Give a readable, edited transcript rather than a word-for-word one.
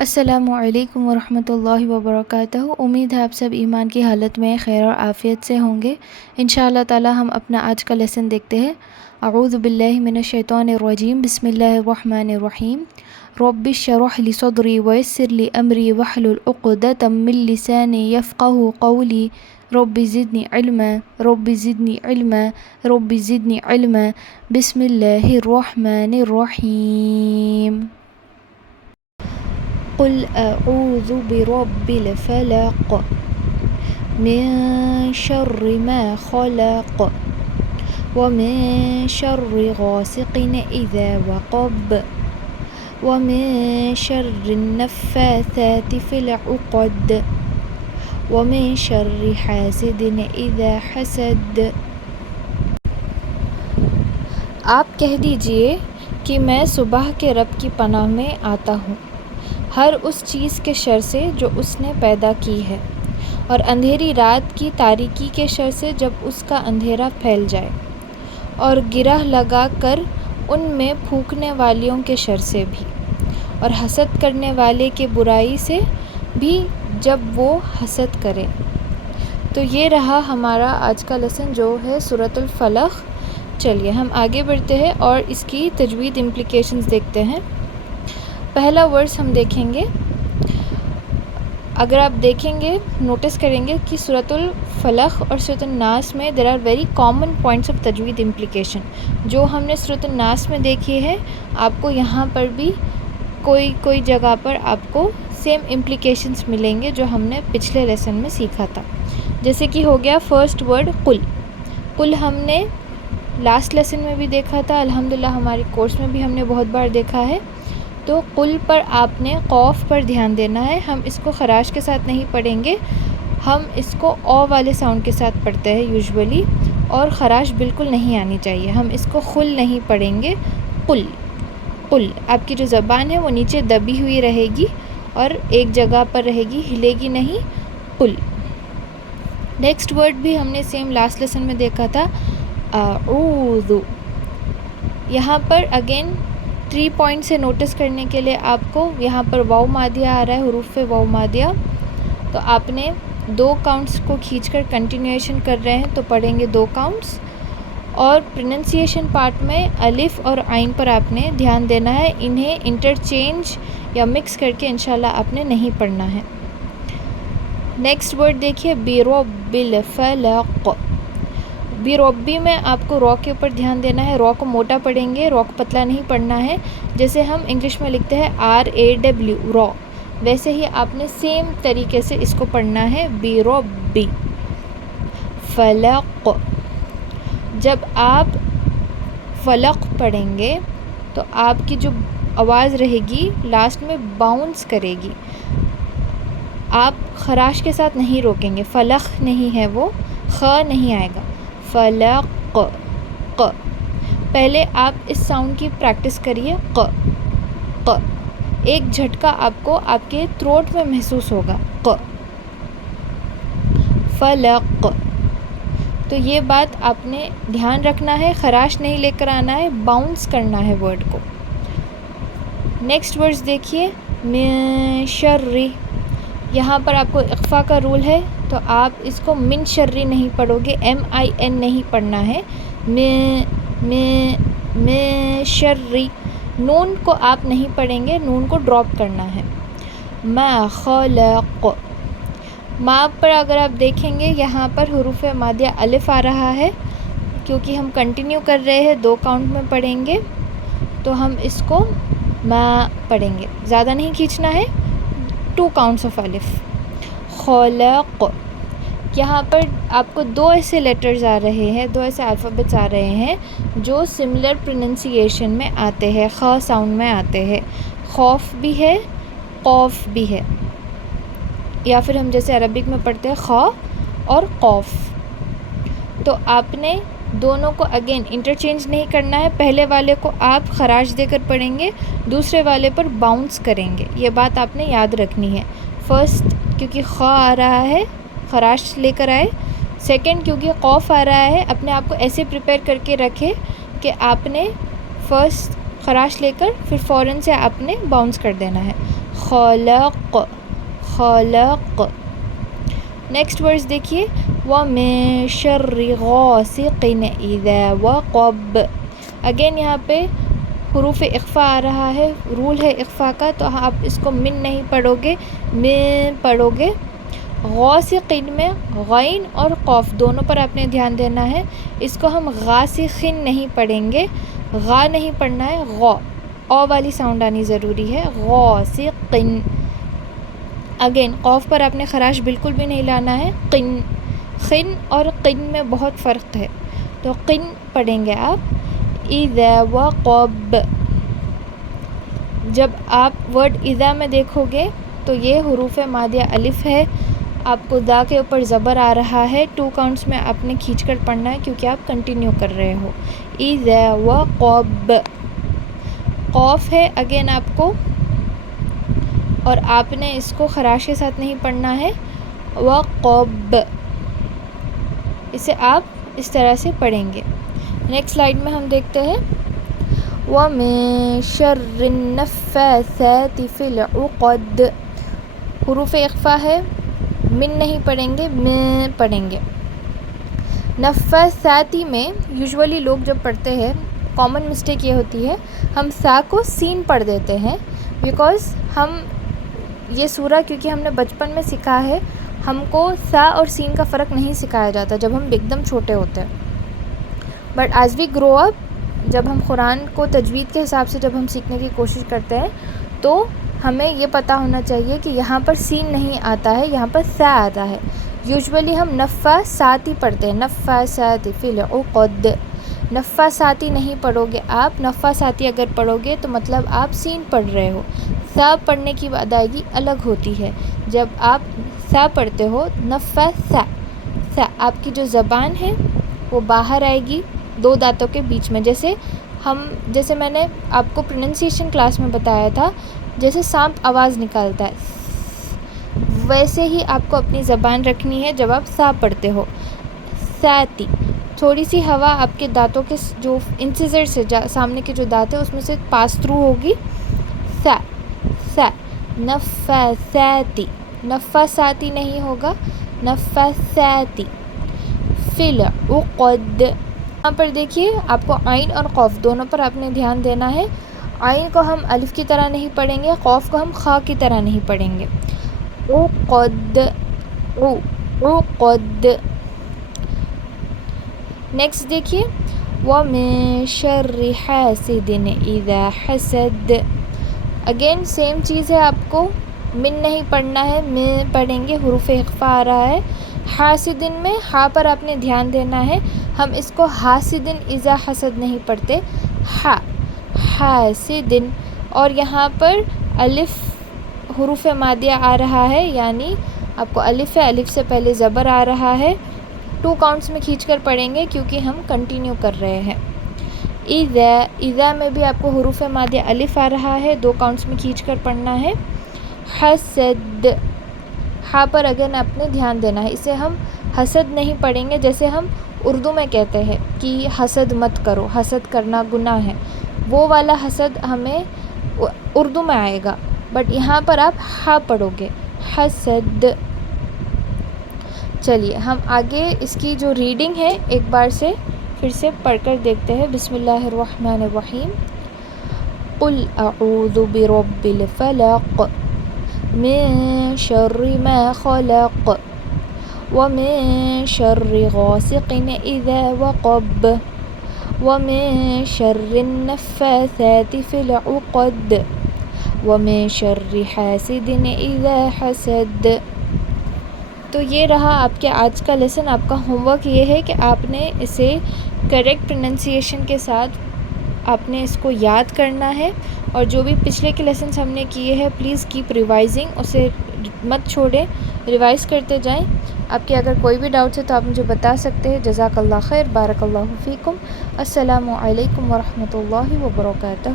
السلام علیکم ورحمۃ اللہ وبرکاتہ۔ امید ہے آپ سب ایمان کی حالت میں خیر اور عافیت سے ہوں گے۔ انشاءاللہ تعالی ہم اپنا آج کا لیسن دیکھتے ہیں۔ اعوذ باللہ من الشیطان الرجیم، بسم اللہ الرحمن الرحیم۔ رب اشرح لی صدری ویسر لی امری واحلل عقدۃ من لسانی یفقہوا قولی رب زدنی علما رب زدنی علما رب زدنی علما۔ بسم اللہ الرحمن الرحیم۔ قل اعوذ برب الفلق من شر ما خلق ومن شر غاسق اذا وقب ومن شر النفاثات في العقد ومن شر حاسد اذا حسد۔ آپ کہہ دیجئے کہ میں صبح کے رب کی پناہ میں آتا ہوں ہر اس چیز کے شر سے جو اس نے پیدا کی ہے، اور اندھیری رات کی تاریکی کے شر سے جب اس کا اندھیرا پھیل جائے، اور گرہ لگا کر ان میں پھونکنے والیوں کے شر سے بھی، اور حسد کرنے والے کے برائی سے بھی جب وہ حسد کرے۔ تو یہ رہا ہمارا آج کا لیسن جو ہے سورۃ الفلق۔ چلیے ہم آگے بڑھتے ہیں اور اس کی تجوید امپلیکیشنز دیکھتے ہیں۔ پہلا ورڈز ہم دیکھیں گے۔ اگر آپ دیکھیں گے، نوٹس کریں گے کہ سورۃ الفلق اور سورۃ الناس میں there are very common points of تجوید امپلیکیشن۔ جو ہم نے سورۃ الناس میں دیکھی ہے، آپ کو یہاں پر بھی کوئی جگہ پر آپ کو سیم امپلیکیشنز ملیں گے جو ہم نے پچھلے لیسن میں سیکھا تھا۔ جیسے کہ ہو گیا فرسٹ ورڈ قل۔ قل ہم نے لاسٹ لیسن میں بھی دیکھا تھا، الحمدللہ ہمارے کورس میں بھی ہم نے بہت بار دیکھا ہے۔ تو قل پر آپ نے قوف پر دھیان دینا ہے۔ ہم اس کو خراش کے ساتھ نہیں پڑھیں گے، ہم اس کو او والے ساؤنڈ کے ساتھ پڑھتے ہیں یوزولی، اور خراش بالکل نہیں آنی چاہیے۔ ہم اس کو خل نہیں پڑھیں گے، قل قل۔ آپ کی جو زبان ہے وہ نیچے دبی ہوئی رہے گی اور ایک جگہ پر رہے گی، ہلے گی نہیں، قل۔ نیکسٹ ورڈ بھی ہم نے سیم لاسٹ لیسن میں دیکھا تھا، اعوذ۔ یہاں پر اگین 3 پوائنٹ سے نوٹس کرنے کے لیے آپ کو یہاں پر واو مادیہ آ رہا ہے، حروف واو مادیہ، تو آپ نے 2 کاؤنٹس کو کھینچ کر کنٹینیویشن کر رہے ہیں تو پڑھیں گے 2 کاؤنٹس، اور پروننسیشن پارٹ میں الف اور عین پر آپ نے دھیان دینا ہے، انہیں انٹرچینج یا مکس کر کے انشاءاللہ آپ نے نہیں پڑھنا ہے۔ نیکسٹ ورڈ دیکھیے، برب الفلق۔ بربی میں آپ کو رو کے اوپر دھیان دینا ہے، رو کو موٹا پڑھیں گے، رو کو پتلا نہیں پڑھنا ہے۔ جیسے ہم انگلش میں لکھتے ہیں RAW رو، ویسے ہی آپ نے سیم طریقے سے اس کو پڑھنا ہے، بربی فلق۔ جب آپ فلق پڑھیں گے تو آپ کی جو آواز رہے گی لاسٹ میں باؤنس کرے گی، آپ خراش کے ساتھ نہیں روکیں گے، فلق نہیں ہے وہ، خ نہیں آئے گا، فلق ق۔ پہلے آپ اس ساؤنڈ کی پریکٹس کریے، ق ق۔ ایک جھٹکا آپ کو آپ کے تھروٹ میں محسوس ہوگا، ق فلق۔ تو یہ بات آپ نے دھیان رکھنا ہے، خراش نہیں لے کر آنا ہے، باؤنس کرنا ہے ورڈ کو۔ نیکسٹ ورڈز دیکھیے، من شر۔ یہاں پر آپ کو اخفا کا رول ہے تو آپ اس کو من شری نہیں پڑھو گے، MIN نہیں پڑھنا ہے، من شری۔ نون کو آپ نہیں پڑھیں گے، نون کو ڈراپ کرنا ہے، ما خلق۔ ما پر اگر آپ دیکھیں گے یہاں پر حروف مادیہ الف آ رہا ہے، کیونکہ ہم کنٹینیو کر رہے ہیں 2 کاؤنٹ میں پڑھیں گے تو ہم اس کو ما پڑھیں گے، زیادہ نہیں کھینچنا ہے، 2 کاؤنٹس آف الف۔ خلق، یہاں پر آپ کو 2 ایسے لیٹرز آ رہے ہیں، 2 ایسے الفابیٹس آ رہے ہیں جو سملر پروننسیشن میں آتے ہیں، خ ساؤنڈ میں آتے ہیں، خوف بھی ہے، قوف بھی ہے، یا پھر ہم جیسے عربک میں پڑھتے ہیں خ اور قوف۔ تو آپ نے دونوں کو اگین انٹرچینج نہیں کرنا ہے، پہلے والے کو آپ خراش دے کر پڑھیں گے، دوسرے والے پر باؤنس کریں گے، یہ بات آپ نے یاد رکھنی ہے۔ فرسٹ کیونکہ خ آ رہا ہے، خراش لے کر آئے، سیکنڈ کیونکہ قوف آ رہا ہے، اپنے آپ کو ایسے پریپیئر کر کے رکھے کہ آپ نے فرسٹ خراش لے کر پھر فوراً سے آپ نے باؤنس کر دینا ہے، خلق خلق. نیکسٹ ورڈز دیکھیے وَمِن شَرِّ غَاسِقٍ إِذَا وَقَبَ. اگین یہاں پہ حروف اخفا آ رہا ہے، رول ہے اخفا کا، تو آپ اس کو من نہیں پڑھو گے، من پڑھو گے. غاسقین میں غین اور قوف دونوں پر آپ نے دھیان دینا ہے. اس کو ہم غاسقین نہیں پڑھیں گے، غا نہیں پڑھنا ہے، غا او والی ساؤنڈ آنی ضروری ہے. غاسقین. اگین قوف پر آپ نے خراش بالکل بھی نہیں لانا ہے. قن خن اور قن میں بہت فرق ہے، تو قن پڑھیں گے آپ. اذا وقب. جب آپ ورڈ اذا میں دیکھو گے تو یہ حروف مادیہ الف ہے، آپ کو دا کے اوپر زبر آ رہا ہے. 2 کاؤنٹس میں آپ نے کھینچ کر پڑھنا ہے کیونکہ آپ کنٹینیو کر رہے ہو. اذا وقب. قوف ہے اگین آپ کو، اور آپ نے اس کو خراش کے ساتھ نہیں پڑھنا ہے. وقب. اسے آپ اس طرح سے پڑھیں گے. نیکسٹ سلائیڈ میں ہم دیکھتے ہیں وَمِن شَرِّ النَّفَّاثَاتِ فِي الْعُقَدِ. حروف اخفا ہے، من نہیں پڑھیں گے، من پڑھیں گے. نفاثاتی میں یوزولی لوگ جب پڑھتے ہیں کامن مسٹیک یہ ہوتی ہے، ہم سا کو سین پڑھ دیتے ہیں، بیکاز ہم یہ سورہ کیونکہ ہم نے بچپن میں سیکھا ہے، ہم کو سا اور سین کا فرق نہیں سکھایا جاتا جب ہم ایک دم چھوٹے ہوتے ہیں. بٹ ایز وی گرو اپ، جب ہم قرآن کو تجوید کے حساب سے جب ہم سیکھنے کی کوشش کرتے ہیں تو ہمیں یہ پتہ ہونا چاہیے کہ یہاں پر سین نہیں آتا ہے، یہاں پر سا آتا ہے. یوزولی ہم نفاساتی پڑھتے ہیں، نفاساتی فی العقد. نفاساتی نہیں پڑھو گے آپ. نفاساتی اگر پڑھو گے تو مطلب آپ سین پڑھ رہے ہو. سا پڑھنے کی ادائیگی الگ ہوتی ہے. جب آپ سا پڑھتے ہو نفاسا، سا آپ کی جو زبان ہے وہ باہر آئے گی 2 دانتوں کے بیچ میں. جیسے میں نے آپ کو پروننسیشن کلاس میں بتایا تھا، جیسے سانپ آواز نکالتا ہے، ویسے ہی آپ کو اپنی زبان رکھنی ہے جب آپ سا پڑھتے ہو. ساتی. تھوڑی سی ہوا آپ کے دانتوں کے جو انسیزر سے سامنے کے جو دانت ہے اس میں سے پاس تھرو ہوگی. سا سا. نفاساتی. نفاساتی نہیں ہوگا، نفاساتی. فی العقد. یہاں پر دیکھیے آپ کو عین اور قوف دونوں پر آپ نے دھیان دینا ہے. عین کو ہم الف کی طرح نہیں پڑھیں گے، قوف کو ہم خا کی طرح نہیں پڑھیں گے. عقد. عقد. نیکسٹ دیکھیے وَمِن شَرِّ حَاسِدٍ إِذَا حَسَدَ. اگین سیم چیز ہے، آپ کو من نہیں پڑھنا ہے، من پڑھیں گے. حروف اخفا آ رہا ہے. حاسدن میں ہا پر آپ نے دھیان دینا ہے. ہم اس کو حاسدن اذا حسد نہیں پڑھتے، ہا حاسدن. اور یہاں پر الف حروف مادیہ آ رہا ہے، یعنی آپ کو الف ہے، الف سے پہلے زبر آ رہا ہے. 2 کاؤنٹس میں کھینچ کر پڑھیں گے کیونکہ ہم کنٹینیو کر رہے ہیں. اذا. اذا میں بھی آپ کو حروف مادیہ الف آ رہا ہے، 2 کاؤنٹس میں کھینچ کر پڑھنا ہے. حسد. ہا پر اگین آپ نے دھیان دینا ہے. اسے ہم حسد نہیں پڑھیں گے جیسے ہم اردو میں کہتے ہیں کہ حسد مت کرو، حسد کرنا گناہ ہے، وہ والا حسد ہمیں اردو میں آئے گا. بٹ یہاں پر آپ ہا پڑھو گے، حسد. چلیے ہم آگے اس کی جو ریڈنگ ہے ایک بار سے پھر سے پڑھ کر دیکھتے ہیں. بسم اللہ الرحمن الرحیم. قل اعوذ برب الفلق من شر ما خلق ومن شر غاسق اذا وقب ومن شر النفاثات في العقد ومن شر حاسد اذا حسد. تو یہ رہا آپ کے آج کا لیسن. آپ کا ہوم ورک یہ ہے کہ آپ نے اسے کریکٹ پروننسیشن کے ساتھ آپ نے اس کو یاد کرنا ہے، اور جو بھی پچھلے کے لیسنس ہم نے کیے ہیں پلیز کیپ ریوائزنگ، اسے مت چھوڑیں، ریوائز کرتے جائیں. آپ کے اگر کوئی بھی ڈاؤٹس ہے تو آپ مجھے بتا سکتے ہیں. جزاک اللہ خیر. بارک اللہ فیکم. السلام علیکم ورحمۃ اللہ وبرکاتہ.